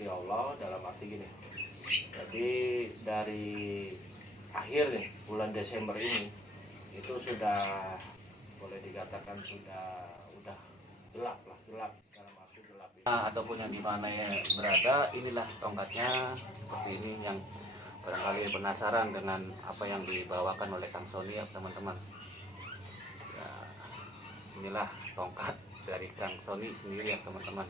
Gusti Allah, dalam arti gini. Jadi dari akhir nih bulan Desember ini itu sudah boleh dikatakan udah gelap lah, gelap dalam arti gelap ini. Ataupun yang di mana ya berada, inilah tongkatnya seperti ini, yang barangkali penasaran dengan apa yang dibawakan oleh Kang Sony ya teman-teman. Ya, inilah tongkat dari Kang Sony sendiri ya teman-teman.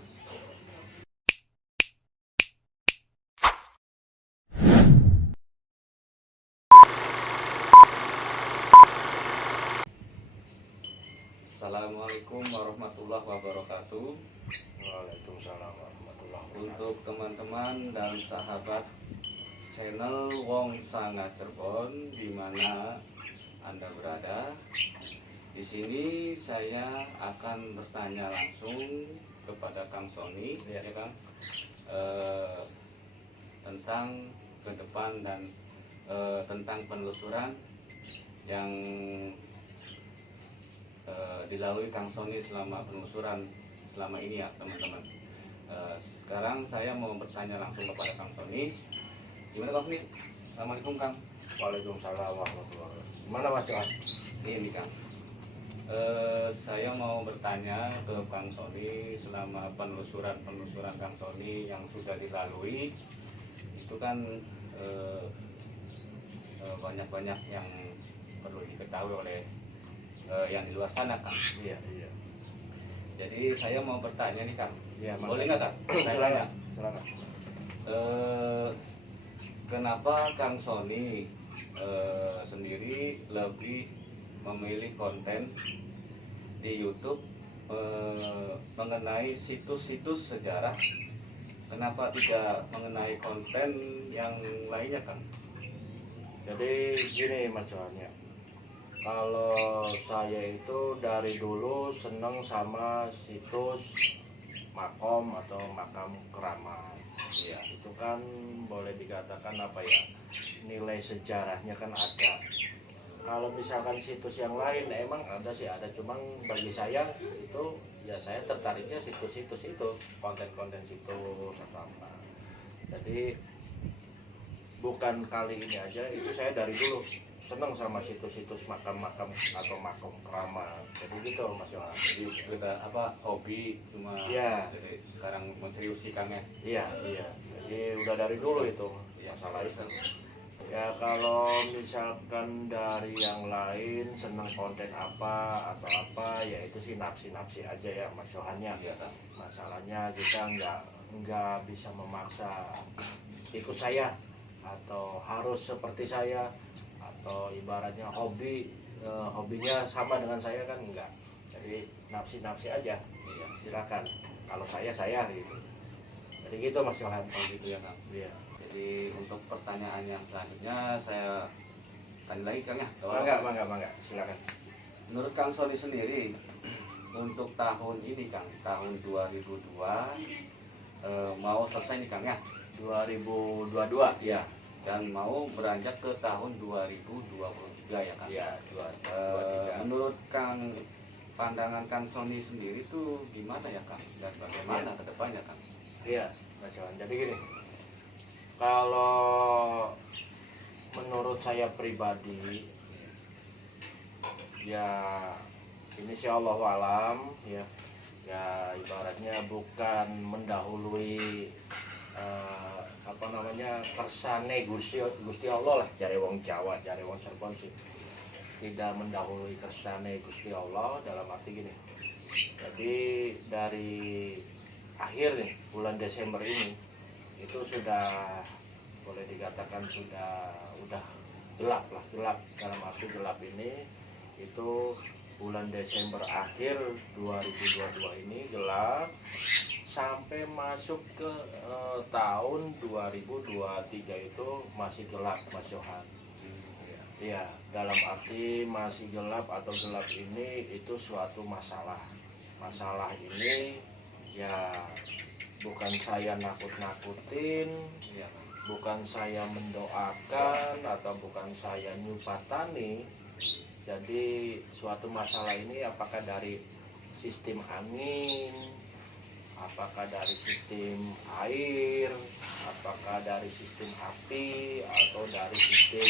Assalamualaikum warahmatullahi wabarakatuh. Waalaikumsalam warahmatullahi wabarakatuh. Untuk teman-teman dan sahabat channel Wong Sanga Cirebon di mana Anda berada, di sini saya akan bertanya langsung kepada Kang Sony, ya Kang, tentang ke depan dan tentang penelusuran yang dilalui Kang Sony selama penelusuran selama ini ya teman-teman. Sekarang saya mau bertanya langsung kepada Kang Sony. Gimana Kang Sony? Assalamualaikum Kang. Waalaikumsalam warahmatullahi wabarakatuh. Gimana Mas Johan? Ini Kang, saya mau bertanya ke Kang Sony selama penelusuran Kang Sony yang sudah dilalui itu kan banyak yang perlu diketahui oleh yang di luar sana Kang. Iya. Jadi saya mau bertanya nih Kang. Iya, Boleh nggak Kang? Silakan. Kenapa Kang Sony sendiri lebih memilih konten di YouTube mengenai situs-situs sejarah? Kenapa tidak mengenai konten yang lainnya Kang? Jadi gini Mas Johan ya. Kalau saya itu dari dulu seneng sama situs makom atau makam keramat. Ya, itu kan boleh dikatakan apa ya, nilai sejarahnya kan ada. Kalau misalkan situs yang lain emang ada sih ada, cuman bagi saya itu ya saya tertariknya situs-situs itu, konten-konten situs atau apa. Jadi bukan kali ini aja, itu saya dari dulu seneng sama situs-situs makam-makam atau makom keramat. Jadi gitu Mas Yohan. Jadi sudah hobi cuma ya. Sekarang seriusi Kang ya? Iya. Jadi udah dari dulu itu masalah itu. Ya kalau misalkan dari yang lain seneng konten apa atau apa ya itu sih napsi aja ya Mas Yohannya. Ya, Kang. Masalahnya kita nggak bisa memaksa ikut saya atau harus seperti saya, atau ibaratnya hobinya sama dengan saya kan enggak. Jadi napsi aja. Iya, silakan. Kalau saya gitu. Jadi gitu Mas Yohan. Oh gitu ya Kang. Iya. Jadi untuk pertanyaan yang selanjutnya saya tanya lagi Kang ya. Mangga, silakan. Menurut Kang Sony sendiri untuk tahun ini Kang, tahun 2002 mau selesai nih Kang ya? 2022 ya, dan mau beranjak ke tahun 2023 ya Kang. Iya, 2023. Menurut Kang, pandangan Kang Sony sendiri tuh gimana ya Kang, dan bagaimana ke depannya Kang? Iya, Mas Yohan. Jadi gini, kalau menurut saya pribadi ya ini insyaallah alam ya ibaratnya bukan mendahului kersane Gusti Allah lah, jare wong Jawa, jare wong Cirebon sih, tidak mendahului kersane Gusti Allah, dalam arti gini. Jadi dari akhir nih bulan Desember ini itu sudah boleh dikatakan udah gelap lah, gelap dalam arti gelap ini itu bulan Desember akhir 2022 ini gelap sampai masuk ke tahun 2023 itu masih gelap Mas Yohan. Ya, dalam arti masih gelap atau gelap ini itu suatu masalah. Masalah ini ya bukan saya nakut-nakutin, ya, bukan saya mendoakan atau bukan saya nyupatani. Jadi suatu masalah ini apakah dari sistem angin, apakah dari sistem air, apakah dari sistem api atau dari sistem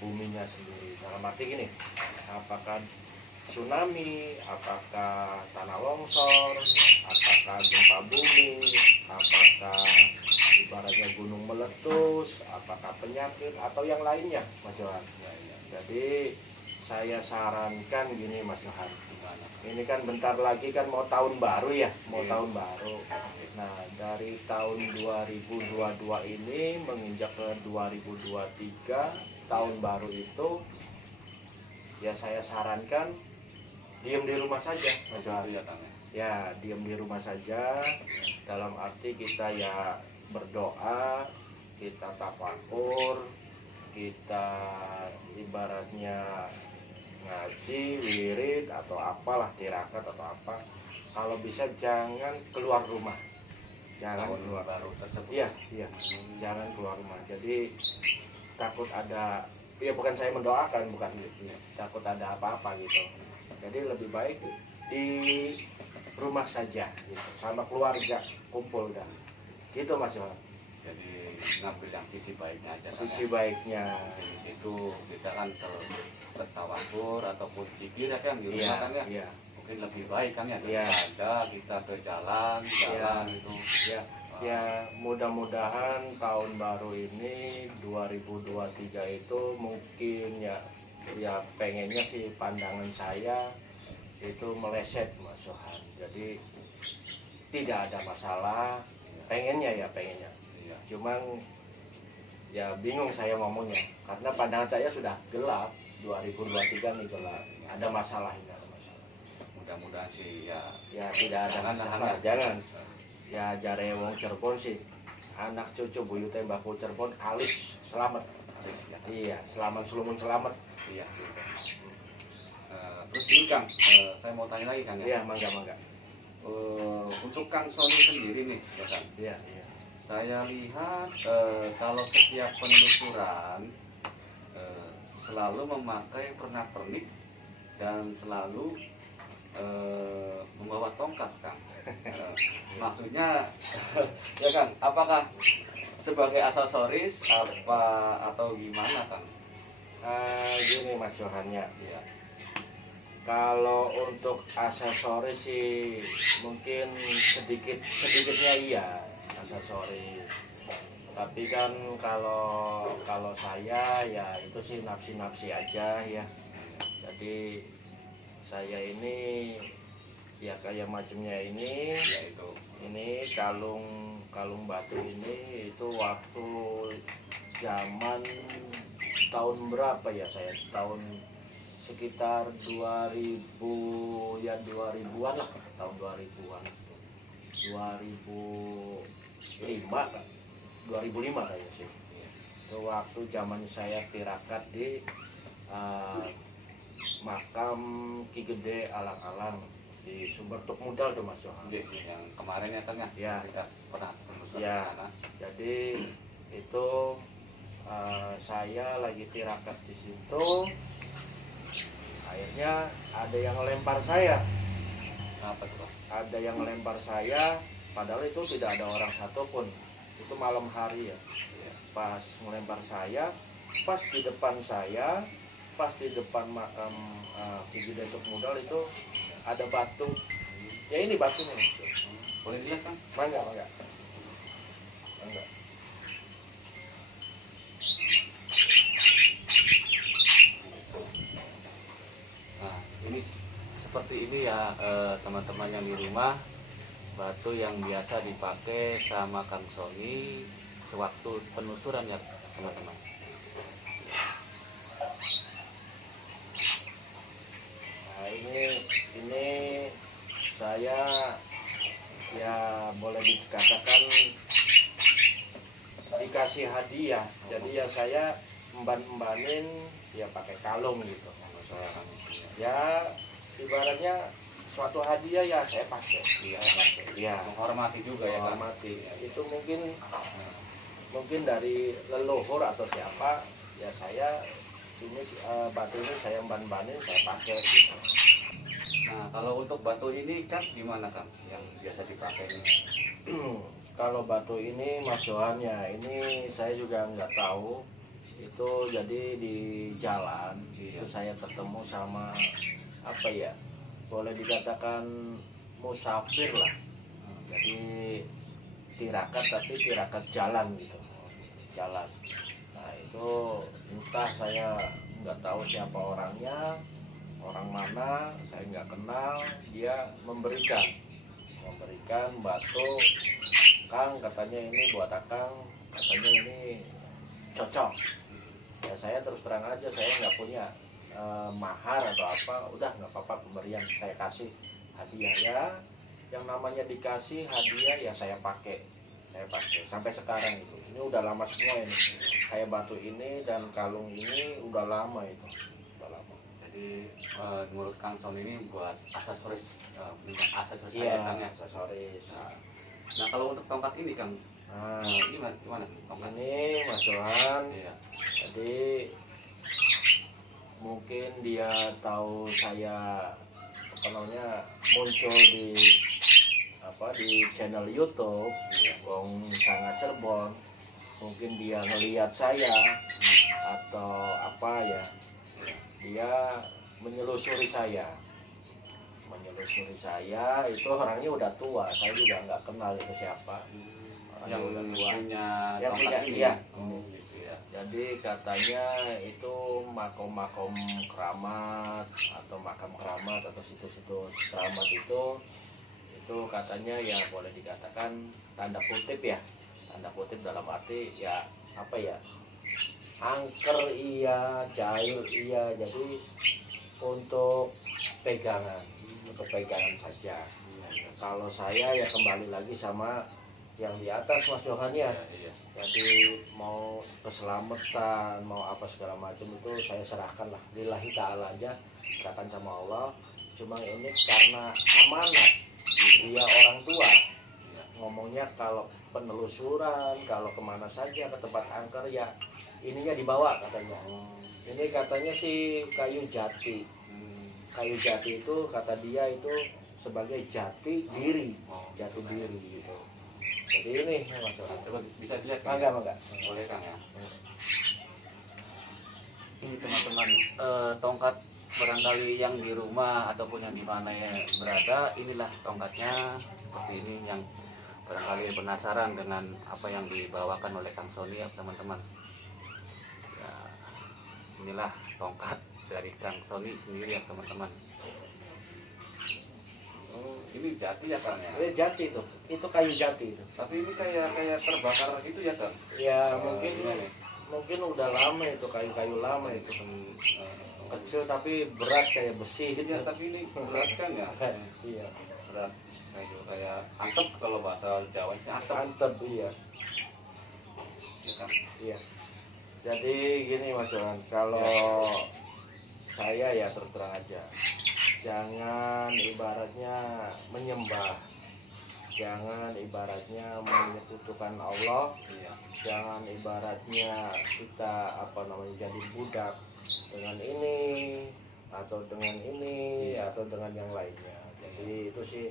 buminya sendiri. Dalam arti gini, apakah tsunami, apakah tanah longsor, apakah gempa bumi, apakah ibaratnya gunung meletus, apakah penyakit atau yang lainnya, Mas Johan. Jadi saya sarankan gini, Mas Johan. Ini kan bentar lagi kan mau tahun baru ya, mau tahun baru. Nah, dari tahun 2022 ini menginjak ke 2023, tahun baru itu ya saya sarankan diam di rumah saja, Mas Johan. Ya, diam di rumah saja. Dalam arti kita ya berdoa, kita tafakur, kita ibaratnya ngaji, wirid atau apalah, tirakat atau apa. Kalau bisa jangan keluar rumah. Jangan keluar baru tersebut. Iya, iya. Jangan keluar rumah. Jadi takut ada, ya bukan saya mendoakan, bukan gitu. Takut ada apa-apa gitu. Jadi lebih baik di rumah saja gitu. Sama keluarga kumpul dah. Gitu Mas Johan. Jadi ngambil yang sisi baiknya aja. Sisi baiknya. Di situ kita kan tertawakur ataupun zikir ya kan di rumah kan ya. Iya. Mungkin lebih baik kan ya Iya. daripada kita ke jalan itu. Ya. Ya, mudah-mudahan tahun baru ini 2023 itu mungkin ya pengennya sih, pandangan saya itu meleset, Mas Johan. Jadi tidak ada masalah, pengennya. Iya. Cuman ya bingung saya ngomongnya karena pandangan saya sudah gelap. 2023 nih gelap. Ada masalah, ini ada masalah. Mudah-mudahan sih ya. Ya tidak ada masalah, jangan. Ya jare wong Cirebon sih, anak cucu buyute Mbahku Cirebon alis selamat. Alis ya. Iya, selamat sulumun selamat. Iya. Terus ini Kang, saya mau tanya lagi Kang ya. Iya, mangga. Untuk Kang Sony sendiri nih, ya Kang. Iya. Saya lihat kalau setiap penelusuran selalu memakai pernak-pernik dan selalu membawa tongkat, Kang. Maksudnya, ya Kang, apakah sebagai aksesoris apa atau gimana, Kang? Gini Mas Johannya, Ya. kalau untuk aksesoris sih mungkin sedikitnya iya aksesoris. Tapi kan kalau saya ya itu sih nafsi aja ya. Jadi saya ini ya kayak macamnya ini, Yaitu ini kalung batu ini itu waktu zaman tahun berapa ya, saya tahun sekitar 2000 ya 2000-an lah, tahun 2000-an 2005 kayaknya sih. Itu waktu zaman saya tirakat di makam Ki Gede Alang-alang di Sumber Tuk Mudal tuh Mas Johan. yang kemarin ya Kang ya. Ya. Kita pernah menelusuri Ya. sana. Jadi itu saya lagi tirakat di situ, akhirnya ada yang melempar saya. Apa tuh, Bang? Ada yang melempar saya, padahal itu tidak ada orang satupun. Itu malam hari ya. Pas melempar saya, pas di depan saya, pas di depan makam Ki Gede Tuk Mudal itu ada batu. Ya ini batunya. Boleh dilihat Kang? Mangga. Nah, ini seperti ini ya teman-teman yang di rumah, batu yang biasa dipakai sama Kang Sony sewaktu penelusuran ya teman-teman. Nah ini saya ya boleh dikatakan dikasih hadiah. Jadi ya saya embanin ya pakai kalung gitu. Ya ibaratnya suatu hadiah ya saya pakai. Ya Menghormati juga ya Kang. menghormati. Itu mungkin dari leluhur atau siapa ya, saya ini batu ini saya embanin saya pakai gitu. Nah, kalau untuk batu ini Kang gimana Kang yang biasa dipakai ini? kalau batu ini Mas Johannya ini saya juga nggak tahu. Itu jadi di jalan itu saya ketemu sama apa ya, boleh dikatakan musafir lah. Jadi tirakat, tapi tirakat jalan gitu, jalan. Nah itu entah, saya nggak tahu siapa orangnya, orang mana, saya nggak kenal. Dia memberikan batu. Kang, katanya ini buat Akang, katanya ini cocok. Ya saya terus terang aja, saya nggak punya mahar atau apa. Udah nggak apa-apa, pemberian saya kasih hadiah ya. Yang namanya dikasih hadiah ya saya pakai sampai sekarang. Itu ini udah lama semua ini, kayak batu ini dan kalung ini udah lama itu, udah lama. Jadi menurut Kang Sony ini buat aksesoris, Iya, Kang, ya? aksesoris. Nah kalau untuk tongkat ini Kang, Nah ini gimana tongkat? ini Mas Johan, Iya. jadi mungkin dia tahu saya apa namanya muncul di channel YouTube Wong Sanga Cirebon. Mungkin dia ngelihat saya atau apa ya, dia menyelusuri saya. Itu orangnya udah tua, saya juga nggak kenal itu siapa. Yang Orangnya udah tua, punya yang tongkat punya, ini. iya. Gitu ya. Jadi katanya itu makom keramat atau makam keramat atau situs-situs keramat itu katanya ya boleh dikatakan tanda kutip dalam arti ya apa ya, angker iya, jahil iya, jadi untuk pegangan saja. Kalau saya ya kembali lagi sama yang di atas Mas Johan ya. Iya. Jadi mau keselamatan, mau apa segala macam itu saya serahkan lah, lillahi ta'ala aja, serahkan sama Allah. Cuma ini karena amanat, dia orang tua ngomongnya kalau penelusuran, kalau kemana saja ke tempat angker ya ininya dibawa katanya. Ini katanya sih kayu jati itu kata dia itu sebagai jati diri gitu. Jadi ini Mas Johan, Coba bisa dilihat Kang? mangga. Boleh Kang ya. Ini teman-teman, tongkat barangkali yang di rumah ataupun yang di mana ya berada, inilah tongkatnya seperti ini, yang barangkali penasaran dengan apa yang dibawakan oleh Kang Sony ya teman-teman. Ya, inilah tongkat dari Kang Sony sendiri ya teman-teman. Ini jati ya Kang ya? Ini jati itu kayu jati itu. Tapi ini kayak terbakar gitu ya Kang? Ya Gimana? mungkin udah lama itu, kayu lama itu. Kecil tapi berat kayak besi gitu. Ya, tapi ini berat kan ya? Iya, Berat. Kayak antep kalau bahasa Jawa itu antep. mantep iya. Ya, Kang? Iya. Jadi gini Mas Johan, kalau saya ya terus terang aja, jangan ibaratnya menyembah, jangan ibaratnya menyekutukan Allah, jangan ibaratnya kita jadi budak dengan ini atau dengan ini atau dengan yang lainnya. Jadi itu sih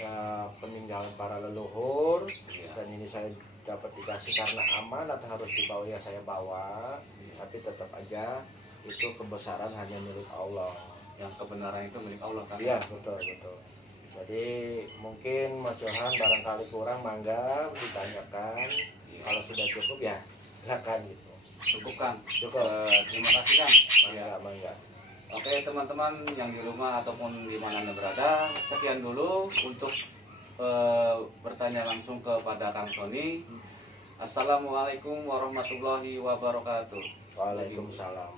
ya, peninggalan para leluhur, dan ini saya dapat dikasih karena aman atau harus dibawa ya saya bawa, tapi tetap aja itu kebesaran hanya milik Allah. Yang kebenaran itu milik Allah kan? Iya, betul. Jadi mungkin Mas Johan barangkali kurang, mangga ditanyakan. Kalau sudah cukup ya silakan gitu. Cukup Kang. Cukup. Terima kasih Kang. Mangga. Oke teman-teman yang di rumah ataupun di mana Anda berada, sekian dulu untuk bertanya langsung kepada Kang Sony. Assalamualaikum warahmatullahi wabarakatuh. Waalaikumsalam.